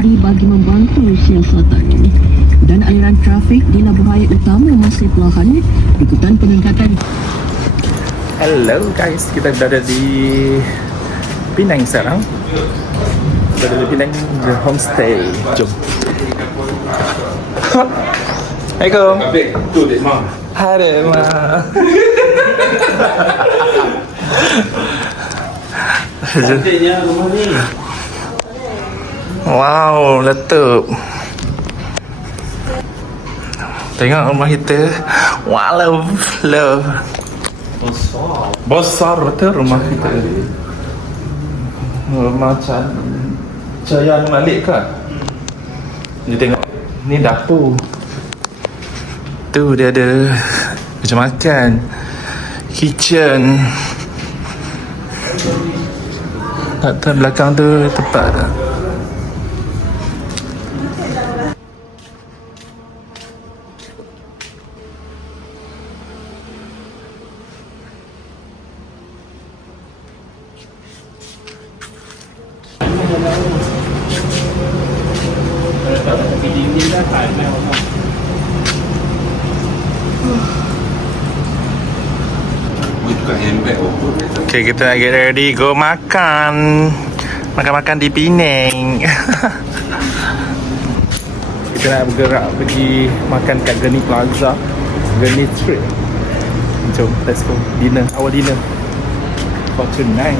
hari bagi membantu siasatan. Dan aliran trafik di Labuhaya Utama masih perlahan ikutan peningkatan. Hello guys, kita berada di Penang sekarang. Berada di Penang The Homestay. Jom. Assalamualaikum. Tu Dek Ma. Hai Dek Ma. Cantiknya rumah ni. Wow, letup. Tengok rumah kita. Wow, love. Besar. Besar betul rumah kita. Macam Jaya Malik ke? Ni tengok. Ni dapur. Tu dia ada macam makan. Kitchen. Kat belakang tu tempat. Bukan handbag. Okay, kita nak get ready go makan. Makan-makan di Penang. Kita nak bergerak pergi makan kat Gurney Plaza, Gurney Street. Jom, let's go. Dinner, our dinner for tonight.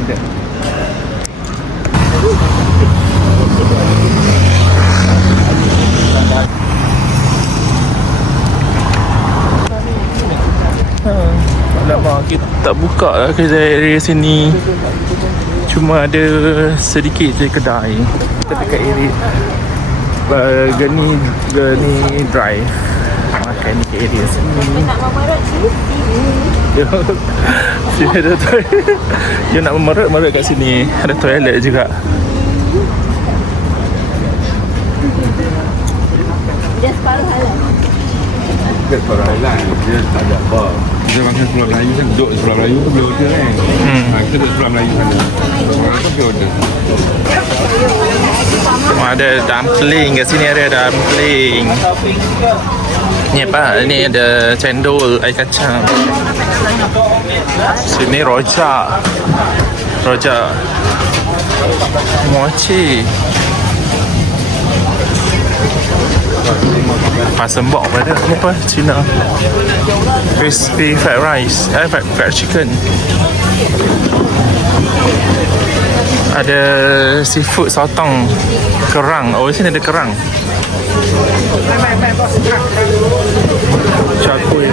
Alamak, kita tak buka lah kedai area sini. Cuma ada sedikit je kedai. Kita dekat area Gurney Drive. Makan ni ke area sini. Nak memerut Sini ada toilet. Dia nak memerut kat sini. Ada toilet juga. Dia separuh halal. Dekat Sekolah Highland. Dia tak ada apa. Kita makan Sekolah Melayu kan. Duduk Sekolah Melayu tu boleh order kan. Kita duduk Sekolah Melayu sana. Orang tu boleh order. Ada dumpling kat sini, ada dumpling. Ni apa? Ni ada cendol, air kacang. Sini rojak. Rojak. Mochi. Pasembok pada ni apa? Cina. Crispy fried rice. Fried chicken. Ada seafood sotong. Kerang. Oh, sini ada kerang. Cakui.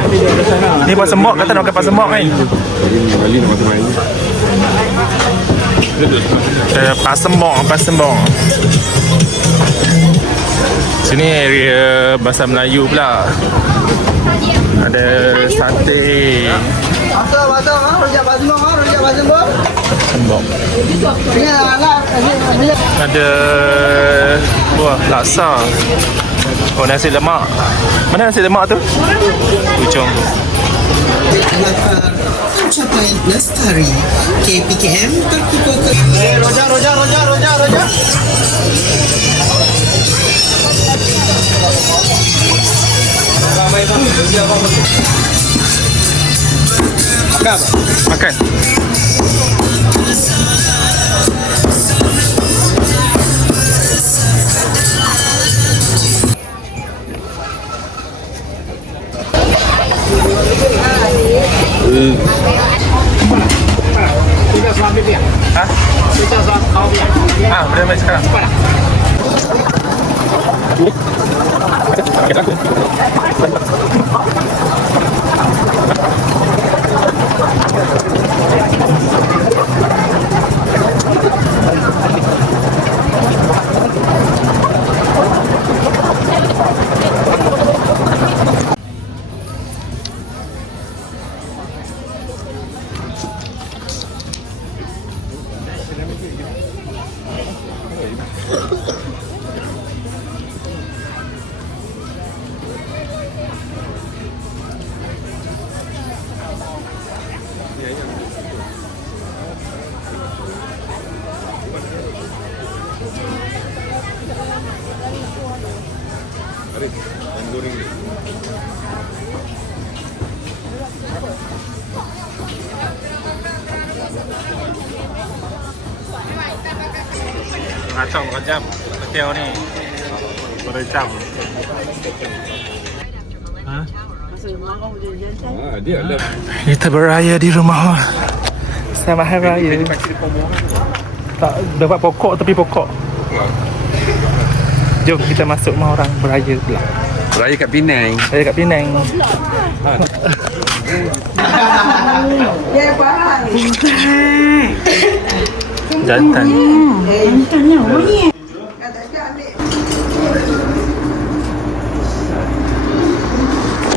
Ni pasembok, kata nak makan pasembok kan? Jadi Bali nak makan Melayu. Pasembok. Sini area bahasa Melayu pula. Ada sate. Pasembok. Ada laksa. Oh, nasi lemak. Mana nasi lemak tu? Ujung. Pencapaian Lestari KPKM terkukuhkan. Roja. Makan. Hah? Boleh main sekarang. Ngacau jam. Hotel ni. Berjam. Ha? Dia ada. Kita beraya di rumah. Selamat Hari Raya. Tak dapat pokok tapi pokok. Jom kita masuk rumah orang beraya pula. Raya kat Penang. Saya kat Penang. Jantan.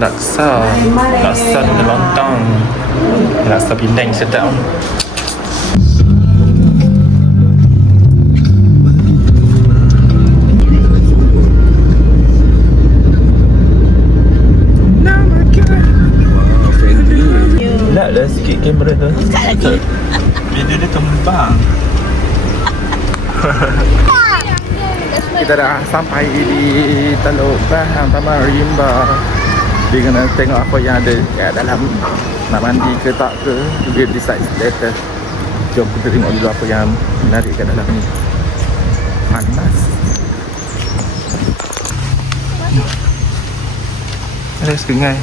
Laksa dengan lontong. Laksa Penang sedap. Nak dah sikit kamera tu. Video dia kembang. Kita dah sampai di Teluk Bahang Taman Rimba. Dia kena tengok apa yang ada kat dalam. Nak mandi ke tak ke, dia decide later. Jom kita tengok dulu apa yang menarik kat dalam ni. Panas. Ada sungai.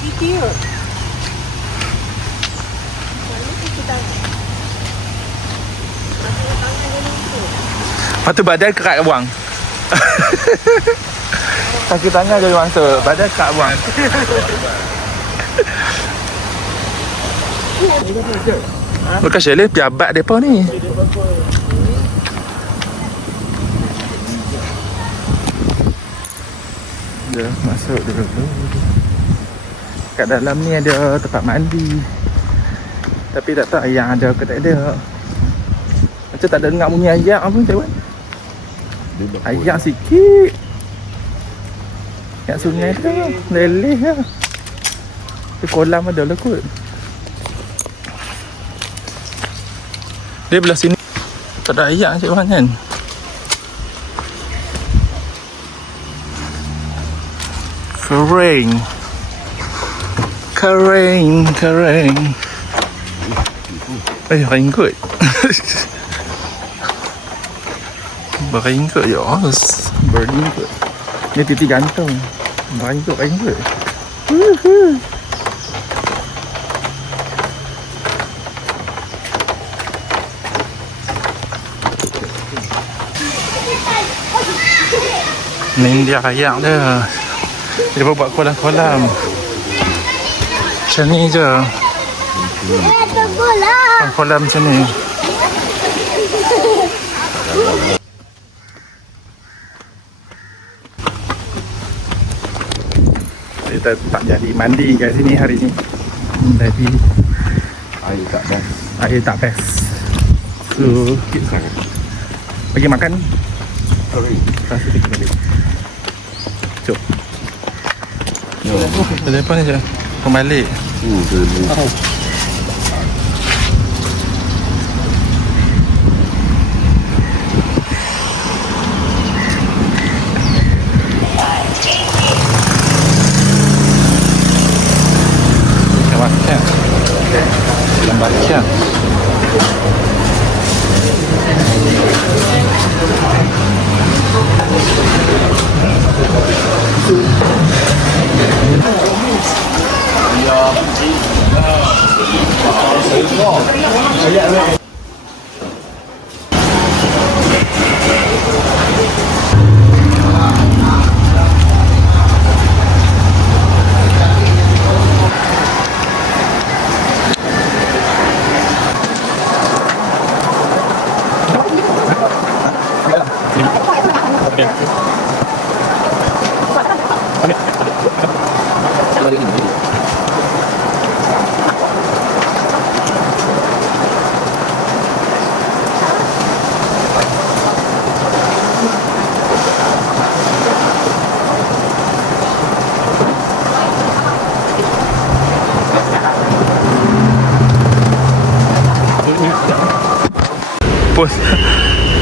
Lepas tu badan kerat buang. Kaki tangan jadi masuk, badan kerat buang. Bukan Shelly, pejabat mereka ni. Dia masuk dulu. Kat dalam ni ada tempat mandi. Tapi tak tahu ayam ada ke tak ada. Macam tak ada dengar bunyi ayam pun macam mana. Ayam sikit. Kat sungai tu leleh lah. Tu kolam ada lah kot. Dia belah sini tak ada ayam macam mana kan. Kering. Ringkut. Beringkut yes. Beringkut. Ni titik gantung. Beringkut. Ni dia ayak dia. Dia buat kolam-kolam. Macam ni je. Kolam macam ni. Kita tak jadi mandi kat sini hari ni. Jadi air tak best. So bagi makan. Rasa sikit balik. Jom. Telefon ni je. Kembali. Lambatkan.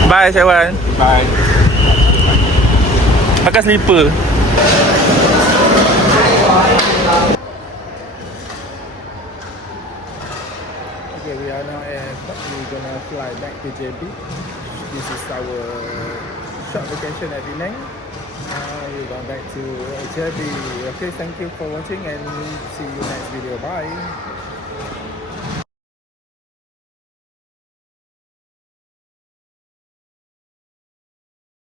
Bye, Syawal. Bye. Pakai slipper. Okay, we are now at we're gonna fly back to JB. This is our short vacation at Penang. We're going back to JB. Okay, thank you for watching and see you next video. Bye.